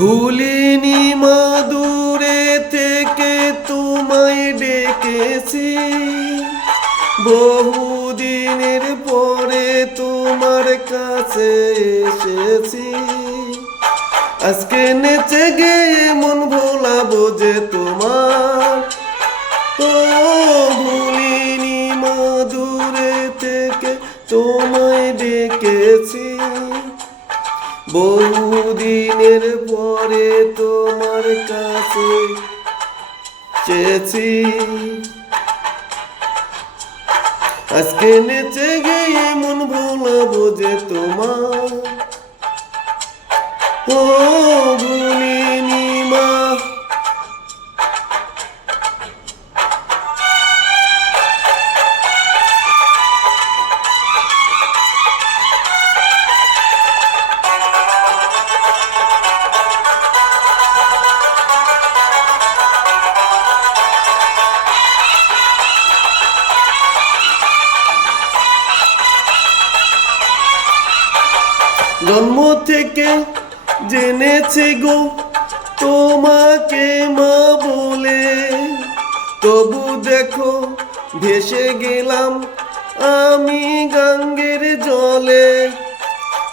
ভুলিনি মা দূরে থেকে তোমায় ডেকেছি, বহুদিনের পরে তোমার কাছে এসেছি। আজকে নেচে গিয়ে মন ভোলাবো যে তোমার, ও ভুলিনি মা দূরে থেকে তোমায় ডেকেছি, বহুদিনের পরে তোমার কাছে চেয়েছি। আজকে নেচে গিয়ে মন ভোলাবো যে তোমার, ও ভুলিনি মা। জন্ম থেকে জেনেছি গো তোমাকে মা বলে, তবু দেখো ভেসে গেলাম আমি গঙ্গের জলে।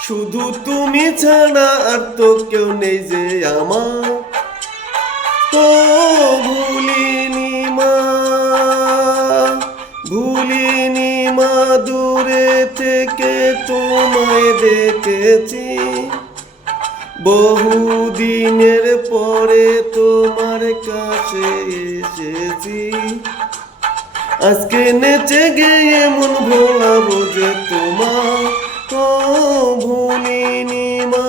শুধু তুমি ছাড়া আর তো কেউ নেই যে আমার, ও ভুলিনি মা, ভুলিনি মা দূরে থেকে তোমায় দেখেছি, বহুদিনের পরে তোমার কাছে এসেছি। আজকে নেচে গিয়ে মন ভোলাবো যে তোমার, ও ভুলিনি মা।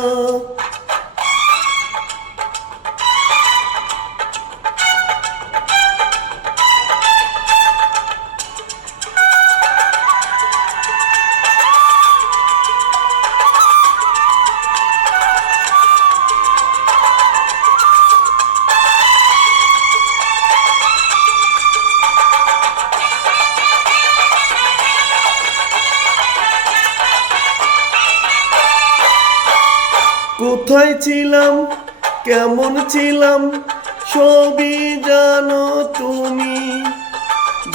কোথায় ছিলাম কেমন ছিলাম সবই জানো তুমি,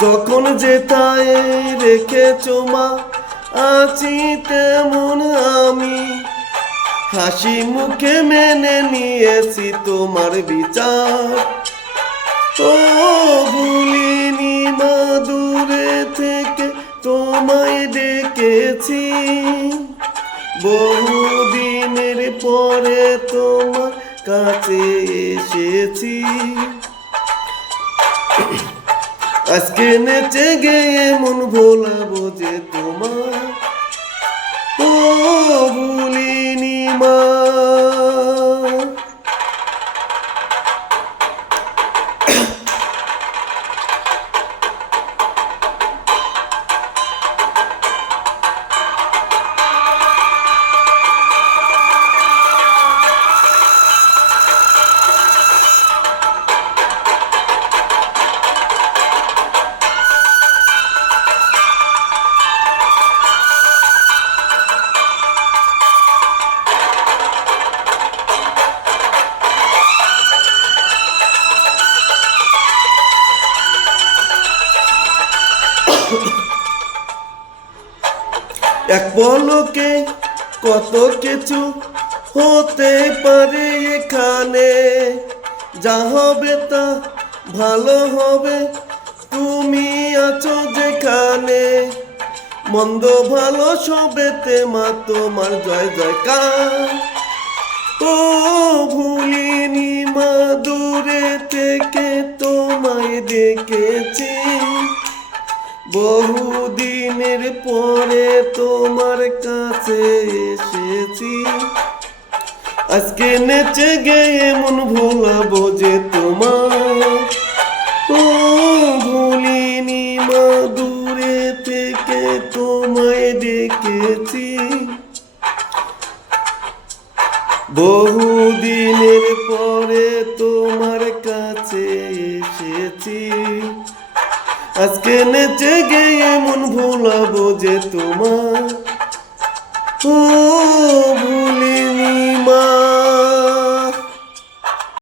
যখন যেথায় রেখেছো মা আছি তেমন আমি। হাসি মুখে মেনে নিয়েছি তোমার বিচার, ও ভুলিনি মা দূরে থেকে তোমায় ডেকেছি, বহুদিনের পরে তোমার কাছে এসেছি। আজকে নেচে গিয়ে মন ভোলাবো যে তোমার, ও ভুলিনি মা। এক পলকে কত কিছু হতে পারে এখানে, যা হবে তা ভালো হবে তুমি আছো যেখানে। মন্দ ভালো সবেতে মা তোমার জয় জয়কার, ও ভুলিনি মা দূরে থেকে তোমায় দেখেছি, বহুদিনের পরে তোমার কাছে এসেছি। আজকে নেচে গিয়ে মন ভোলাবো যে তোমার, ও ভুলিনি মা দূরে থেকে তোমায় ডেকেছি, বহুদিনের পরে তোমার কাছে এসেছি। আজকে নেচে গিয়ে মন ভোলাবো যে তোমার, ও